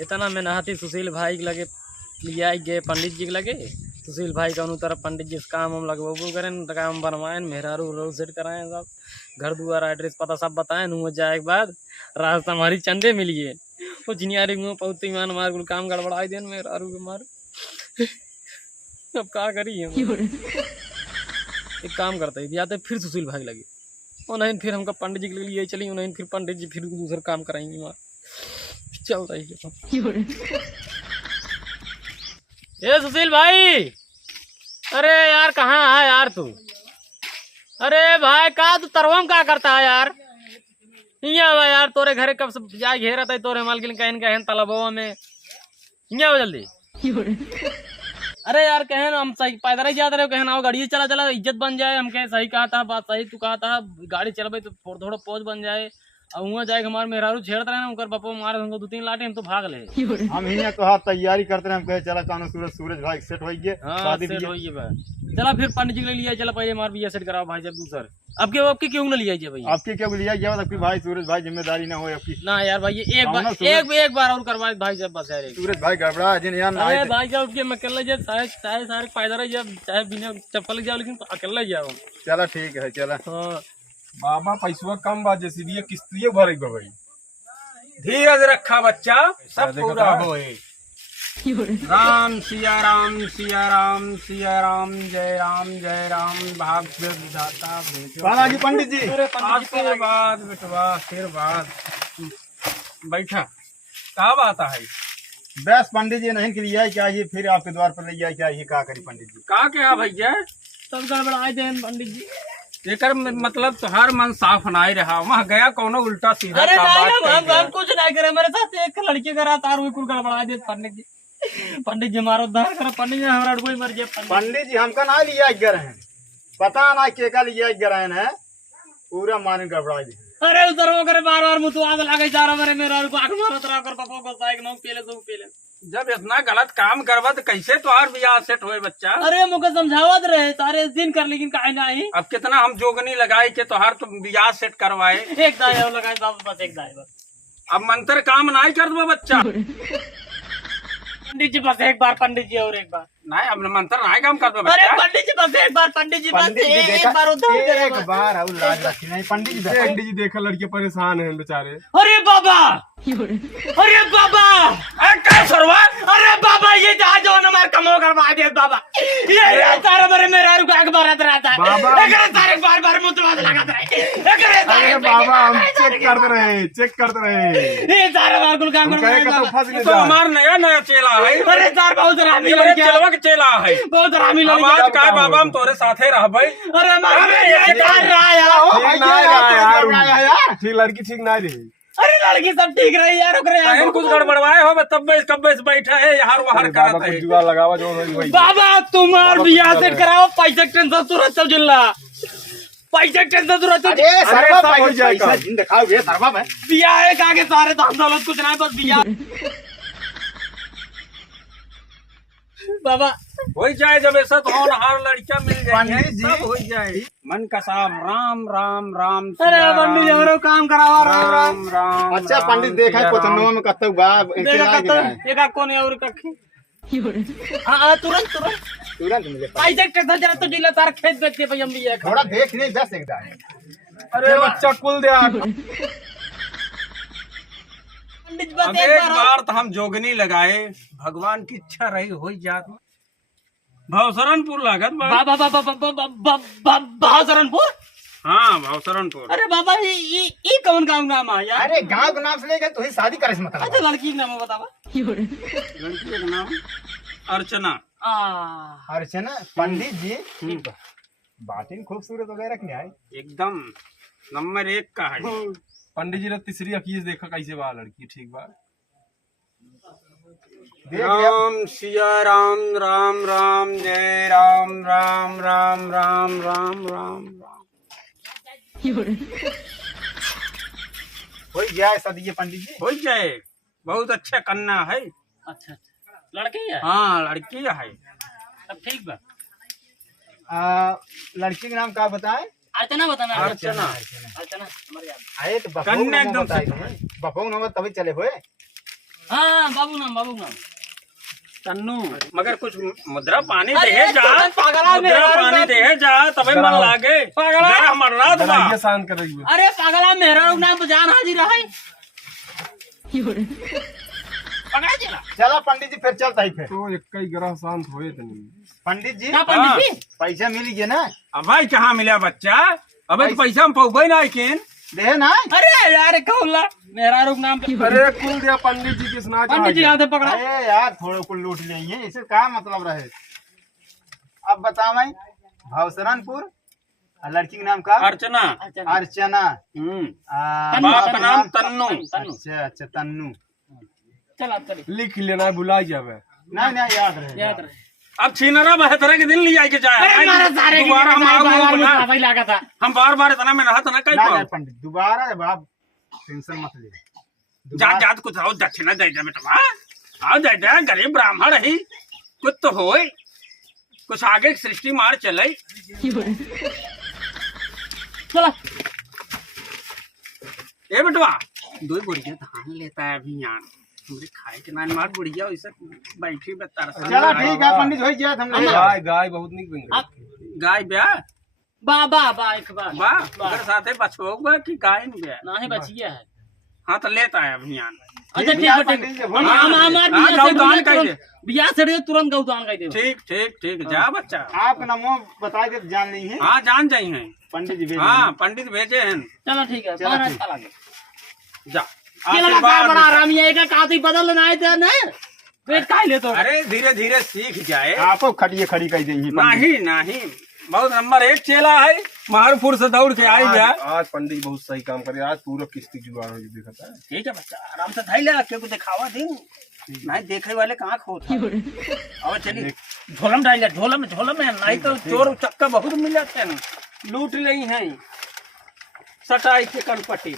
इतना में नहाती सुशील भाई के लगे लिया गए पंडित जी के लगे। सुशील भाई का तरफ पंडित जी काम हम लगवाबू करें, काम बनवाएं, मेहरारू रोड सेट कराएं, सब घर दुआर एड्रेस पता सब बताएं। वो जाए के बाद रास्ता हमारी चंदे मिलिए वो जिनियारी मुँह पौती मान मार कुल काम गड़बड़ाई देन मेहरारू के मार। अब क्या करी एक काम करते है या तो फिर सुशील भाई लगे और नहीं फिर हमका पंडित जी के लिए चली, नहीं फिर पंडित जी फिर दूसरा काम कराएंगे मार। चल रही है ये सुशील भाई। अरे यार कहाँ है यार तू? अरे भाई का तू तरवम का करता है यार? यहाँ यार तोरे घरे कब से जाए घेरा था तोरे माल के कहन कहन तालाबों में यहाँ जल्दी। अरे यार कहन हम सही पैदल ही जाते रहे, कहन आओ गाड़ी चला चला इज्जत बन जाए। हम कहे सही कहा था, बात सही तू कहा था, गाड़ी चलबे तो थोड़ा थोड़ा पहुंच बन जाए। और वहाँ जाए हमारे मेहरारू छेड़ते रहे उनकर बापा मारे हमको 2-3 लाटे हम तो भाग ले। हम ही तो हाथ तैयारी करते रहे, हम कहे चला कानो सूरज भाई सेट हो गए। हाँ सेट हो गए। चला फिर पंडित जी के लिए चला पहले हमारे बिया सेट कराओ भाई जब दूसर आपके क्यों ना लिया भाई? आपके क्या लिया गया आपकी भाई सूरज भाई जिम्मेदारी ना हो आपकी ना यार भाई एक बार और करवाए भाई जब बस यार सूरज भाई गड़बड़ा जिन यार अरे भाई जब उसके मैं अकेला जब चाहे सारे फायदा रहे जब चाहे बिना चप्पल जाओ लेकिन अकेला जाओ। चला ठीक है चला। हाँ बाबा पैसा कम बा जैसे भी किस्तियों भरे भाई। धीरज रखा बच्चा सब पूरा होए। राम सिया राम सिया राम सिया राम जय राम भाग से विधाता बालाजी पंडित जी आशीर्वाद बेटवा आशीर्वाद। बैठा कहा बात है? बस पंडित जी नहीं के लिए चाहिए फिर आपके द्वार पर ले जाए चाहिए क्या करी पंडित जी? कहा क्या भैया सब गड़बड़ाए देन पंडित जी। एकर मतलब तुहार मन साफ नहीं रहा, वहाँ गया कोनो उल्टा सीधा। अरे हम कुछ नहीं करे, मेरे साथ एक लड़की करा तार हुई कुल गड़बड़ा दे पंडित जी। पंडित जी हमारा उद्धार करा पंडित जी, हमारा कोई मर गया पंडित जी। हमका ना लिया गर है, पता ना के का लिया गरहन है, पूरा मान गड़बड़ा दी। अरे उधर वो करे बार बार मुँह आग लगे जा रहा मेरे मेरा को आग मारत रहा कर पापा को साइक नौ पीले सब पीले। जब इतना गलत काम करवा तो कैसे तुहार बियाह सेट होए बच्चा? अरे मुझे समझावत रहे सारे दिन कर लेकिन काहे नहीं। अब कितना हम जोगनी लगाए के तुहार तो बियाह सेट करवाए। एक दाई और लगाए बस एक दाई बस। अब मंत्र काम नहीं कर दो बच्चा। पंडित जी बस एक बार, पंडित जी और एक बार नहीं अब मंत्र नहीं काम कर दो अरे बच्चा। पंडित जी बस एक बार, पंडित जी बस एक बार उद्धार करे एक बार और लाज रखी नहीं पंडित जी देखा लड़के परेशान है बेचारे। अरे बाबा अरे बाबा क्या सरवा? अरे बाबा ये जहाज जो नंबर कमो करवा दे बाबा। ये सारे मेरे मेरा रुक आग बारत रहता है अगर सारे बार बार मुतवाद लगाते रहे अरे बाबा हम चेक करते रहे ये सारे बार कुल काम तो हमार नया चेला है। अरे सार बहुत रामी ये चेलवा के चेला है, बहुत रामी आवाज का बाबा हम तोरे साथे रह भाई। अरे ये कर रहा है यार ठीक लड़की ठीक नहीं रही। अरे लड़की सब ठीक रही यार यार कुछ गड़बड़वाए हो तब कब बैठा है यार वहां करत है जुआ लगावा जो बाबा तुम्हार बियाह सेट कराओ पैसा टेंशन तुरंत चल जिल्ला पैसा टेंशन तुरंत पैसा जिन दिखाओगे सरवा में बियाह है कागे सारे धन दौलत कुछ नहीं बस बियाह। बाबा हो जाए जब ऐसा तो होनहार लड़का मिल जाए पंडित जी। सब हो जाए। मन का साफ राम राम राम अरे पंडित जी हमारा काम करावा राम राम। अच्छा पंडित देखा है पोतनवा में कत्तो बाब देखा कौन और कखी हां तुरंत तुरंत तुरंत मिले पैसा टेंशन जरा तो जिला तार खेत बेच के भैया बियाह थोड़ा देख नहीं 10 एक दाए। अरे बच्चा कुल दे पंडित अब बस एक बार तो हम जोगनी लगाए, भगवान की इच्छा रही हो जात। भावसरनपुर लागत बाबा बाबा भावसरनपुर। हाँ भावसरनपुर। अरे बाबा ये कौन काम नाम है यार? अरे गांव का नाम से लेके तो ही शादी करे मतलब अच्छा लड़की का नाम बतावा। लड़की का नाम अर्चना। अर्चना। पंडित जी बातिन खूबसूरत वगैरह की है एकदम नंबर 1 का है। पंडित जी ने तीसरी अकीज देखा कैसे बा लड़की ठीक बा। राम सिया राम राम राम जय राम राम राम राम राम राम हो गया सदी पंडित जी हो जाए। बहुत अच्छा कन्या है। अच्छा लड़की है? हाँ लड़की है। अब ठीक बा। लड़की का नाम क्या बताएं? अर्चना बताना अर्चना अर्चना हमारे याद आए तो बफाऊ कन्या नाम एकदम बताए से थे। बफाऊ नाम तभी चले हुए। हाँ बाबू नाम तन्नू मगर कुछ मुद्रा पानी अरे दे जा, तो पागला मुद्रा मेरा पानी दे जा तबे मन लागे। पागला। जरा मरना जरा तुम ये शांत कर रही है। अरे पागला मेरा नाम तो जान हाजिर है पकड़ा दिला चला पंडित जी फिर चलता ही फिर। तो एक कई ग्रह शांत होए तनी। पंडित जी क्या पंडित जी पैसा मिल गया ना? अब भाई कहाँ मिला बच्चा? अबे तो पैसा हम पौबे ना किन दे ना? अरे यार कौला मेरा रूप नाम पे अरे कुल दिया पंडित जी किस ना पंडित जी हाथ से पकड़ा अरे यार थोड़े को लूट लेंगे, इसे क्या मतलब रहे? अब बता मैं भावसरनपुर लड़की का नाम का अर्चना। अर्चना। बाप का नाम तन्नू। अच्छा अच्छा तन्नू। चला चल लिख लेना बुला जावे। नहीं याद रहे याद रहे अब छीनरा बहतरे के दिन ले जाके जाए मारा सारे दोबारा हम आऊंगा ना। भाई लगा था हम बार इतना में रहा था ना कहीं नहीं पाओ। पंडित दोबारा जब आप टेंशन मत ले। जात जात कुछ आओ दक्षिणा दे दे बेटा। आओ दे दे गरीब ब्राह्मण ही कुछ तो होए कुछ आगे की सृष्टि मार चले। चला ए बेटवा दो बुढ़िया धान लेता है अभी यहाँ हमरे खाए के नान मार बुढ़िया वैसे बैठी बता चला ठीक है पंडित हो गया हम ले गाय गाय बहुत निक बन गई। गाय ब्याह बा एक बार वाह अगर साथे बछोगा कि गाय नहीं ब्याह। ना ही बचिया है हाँ तो लेता है अभियान। अच्छा ठीक है ठीक है हम हमार बियाह से तुरंत गौदान कर दे ठीक जा बच्चा। आप नमो बता के जान नहीं है हाँ जान जाई हैं पंडित जी भेजे हाँ पंडित भेजे हैं। चलो ठीक है चलो, बाहर ठीक। अच्छा लगे जा केला का बड़ा आराम ये का काती बदल ना आए थे ना पेट काहे ले तो अरे धीरे धीरे सीख जाए। आपको खड़िए खड़ी कर देंगे नहीं बहुत नंबर एक चेला है महारपुर से दौड़ के आई गया। आज पंडित जी बहुत सही काम करे। आज पूरा किस्ती जुगाड़ हो देखा है। ठीक है बच्चा आराम से धाई ले रखे को दिखावा दे नहीं देखे वाले कहाँ खोता और चलिए झोलम डाल ले झोलम में नहीं तो चोर चक्का बहुत मिल जाते हैं लूट नहीं है सटाई के कनपट्टी।